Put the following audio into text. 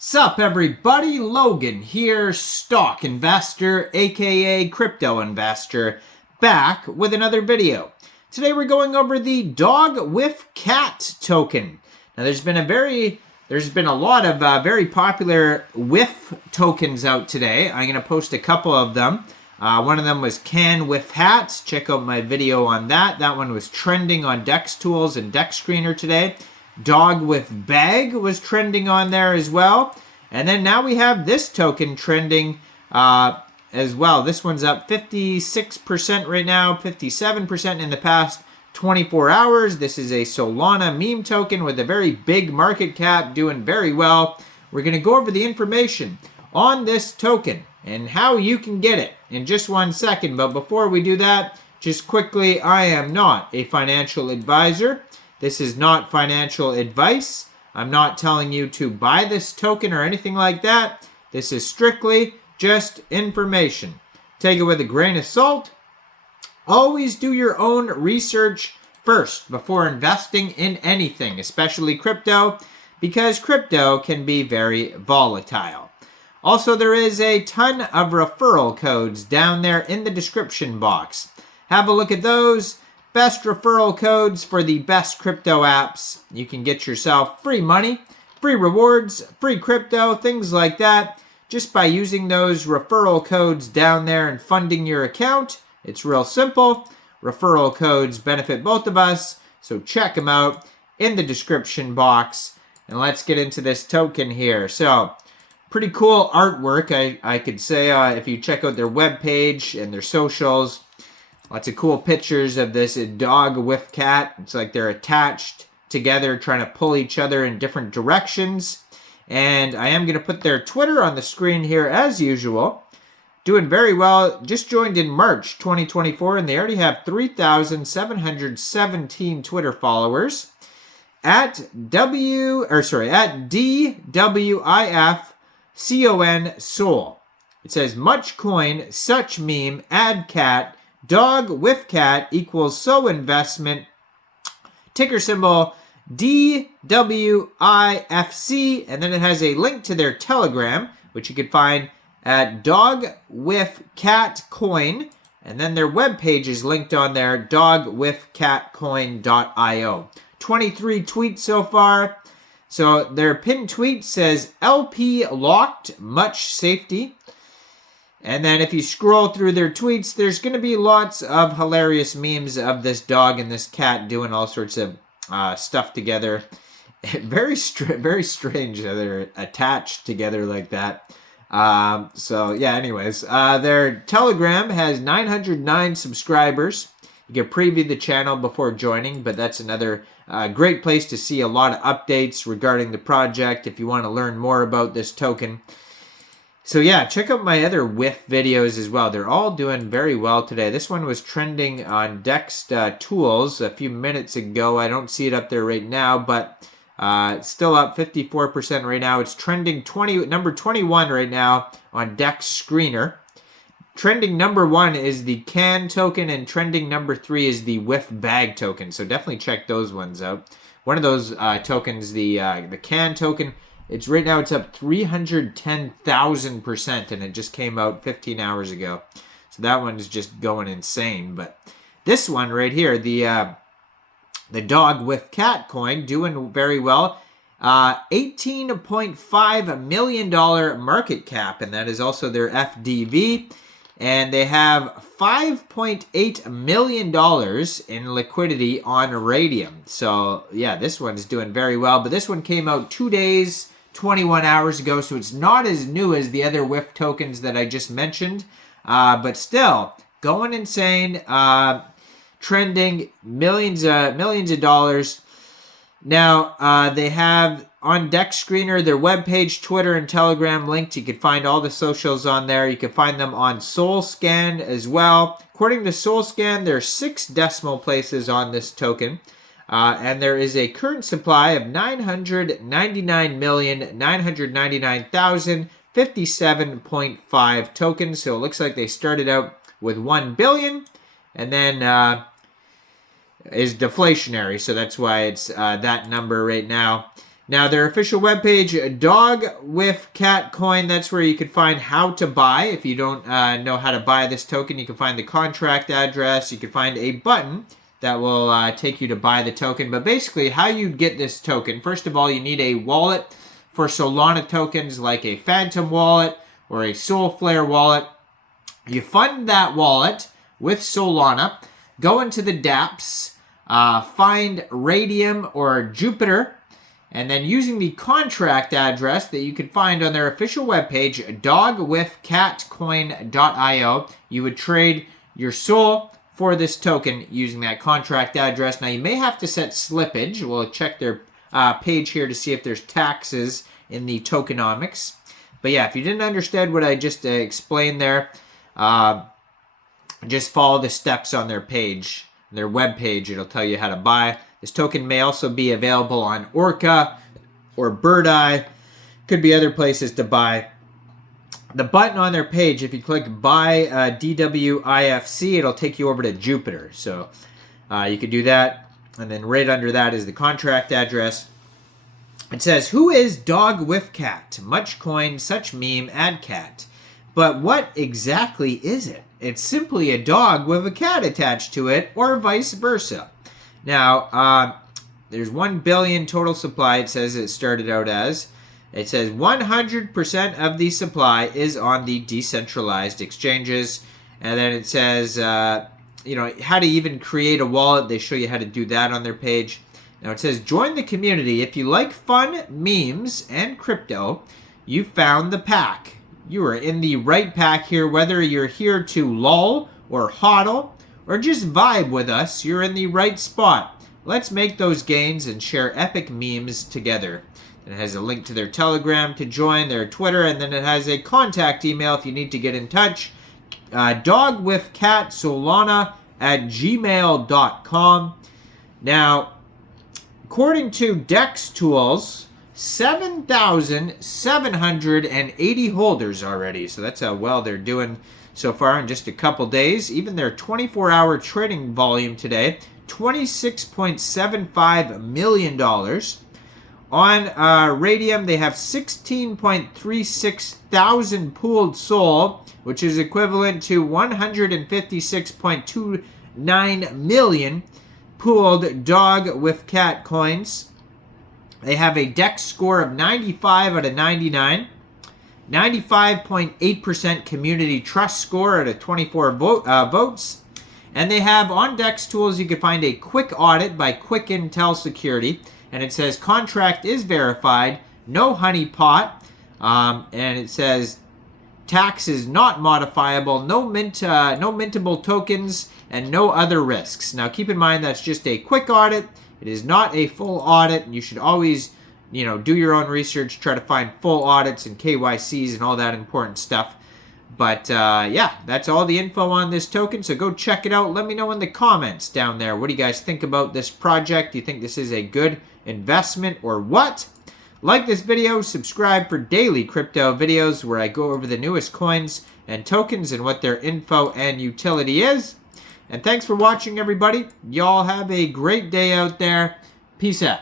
Sup everybody, Logan here, stock investor aka crypto investor, back with another video. Today we're going over the DWIFCat token. Now there's been a lot of very popular WIF tokens out today. I'm going to post a couple of them. One of them was Can WIF Hats. Check out my video on that. That one was trending on Dex Tools and Dex Screener today. DogWifBag was trending on there as well. And then now we have this token trending as well. This one's up 56% right now, 57% in the past 24 hours. This is a Solana meme token with a very big market cap, doing very well. We're going to go over the information on this token and how you can get it in just 1 second. But before we do that, just quickly, I am not a financial advisor. This is not financial advice. I'm not telling you to buy this token or anything like that. This is strictly just information. Take it with a grain of salt. Always do your own research first before investing in anything, especially crypto, because crypto can be very volatile. Also, there is a ton of referral codes down there in the description box. Have a look at those. Best referral codes for the best crypto apps. You can get yourself free money, free rewards, free crypto, things like that, just by using those referral codes down there and funding your account. It's real simple. Referral codes benefit both of us, so check them out in the description box. And let's get into this token here. So, pretty cool artwork, I could say, if you check out their webpage and their socials. Lots of cool pictures of this DWIFCat. It's like they're attached together, trying to pull each other in different directions. And I am going to put their Twitter on the screen here as usual. Doing very well. Just joined in March 2024, and they already have 3,717 Twitter followers. At DWIFCON Soul. It says, much coin, such meme, add cat. DWIFCat equals so investment, ticker symbol DWIFC, and then it has a link to their Telegram, which you can find at DogWifCat Coin, and then their webpage is linked on there, dogwifcatcoin.io. 23 tweets so far. So their pinned tweet says, LP locked, much safety. And then if you scroll through their tweets, there's going to be lots of hilarious memes of this dog and this cat doing all sorts of stuff together. Very strange that they're attached together like that. So yeah, anyways, their Telegram has 909 subscribers. You can preview the channel before joining, but that's another great place to see a lot of updates regarding the project if you want to learn more about this token. So yeah, check out my other WIF videos as well. They're all doing very well today. This one was trending on Dex Tools a few minutes ago. I don't see it up there right now, but it's still up 54% right now. It's trending number 21 right now on Dex Screener. Trending number 1 is the Can token, and trending number 3 is the WIFBag token. So definitely check those ones out. One of those tokens, the Can token, right now it's up 310,000%, and it just came out 15 hours ago. So that one is just going insane. But this one right here, the DWIFCat coin, doing very well. $18.5 million market cap, and that is also their FDV. And they have $5.8 million in liquidity on RAYDIUM. So yeah, this one is doing very well. But this one came out 2 days, 21 hours ago, so it's not as new as the other WIF tokens that I just mentioned, but still going insane, trending millions of dollars. Now they have on Dex Screener their webpage, Twitter, and Telegram linked. You can find all the socials on there. You can find them on SolScan as well. According to SolScan, there are 6 decimal places on this token. And there is a current supply of 999,999,057.5 tokens. So it looks like they started out with 1 billion and then is deflationary. So that's why it's that number right now. Now, their official webpage, DogWifCat coin, that's where you can find how to buy. If you don't know how to buy this token, you can find the contract address. You can find a button that will take you to buy the token. But basically, how you get this token, first of all, you need a wallet for Solana tokens like a Phantom wallet or a Soulflare wallet. You fund that wallet with Solana, go into the dApps, find RAYDIUM or Jupiter, and then using the contract address that you can find on their official webpage, dogwifcatcoin.io, you would trade your SOL for this token using that contract address. Now, you may have to set slippage. We'll check their page here to see if there's taxes in the tokenomics. But yeah, if you didn't understand what I just explained there, just follow the steps on their page, their web page. It'll tell you how to buy. This token may also be available on Orca or BIRDEYE. Could be other places to buy. The button on their page, if you click Buy DWIFC, it'll take you over to Jupiter. So you could do that. And then right under that is the contract address. It says, who is DogWifCat? Much coin, such meme, add cat. But what exactly is it? It's simply a dog with a cat attached to it, or vice versa. Now, there's 1 billion total supply, it says it started out as. It says 100% of the supply is on the decentralized exchanges. And then it says, you know, how to even create a wallet. They show you how to do that on their page. Now it says, join the community. If you like fun, memes, and crypto, you found the pack. You are in the right pack here. Whether you're here to lol or hodl or just vibe with us, you're in the right spot. Let's make those gains and share epic memes together. It has a link to their Telegram to join, their Twitter, and then it has a contact email if you need to get in touch. DogWifCatSolana@gmail.com. Now, according to DEX Tools, 7,780 holders already. So that's how well they're doing so far in just a couple days. Even their 24-hour trading volume today, $26.75 million. On RAYDIUM, they have 16.36 thousand pooled SOL, which is equivalent to 156.29 million pooled DogWifCat coins. They have a DEX score of 95 out of 99, 95.8% community trust score out of 24 votes, and they have on DEX Tools, you can find a quick audit by Quick Intel Security, and it says contract is verified, no honeypot, and it says tax is not modifiable, no mintable tokens, and no other risks. Now keep in mind that's just a quick audit. It is not a full audit, and you should always, you know, do your own research, try to find full audits and KYCs and all that important stuff. But yeah, that's all the info on this token, so go check it out. Let me know in the comments down there. What do you guys think about this project? Do you think this is a good investment or what? Like this video, subscribe for daily crypto videos where I go over the newest coins and tokens and what their info and utility is. And thanks for watching, everybody. Y'all have a great day out there. Peace out.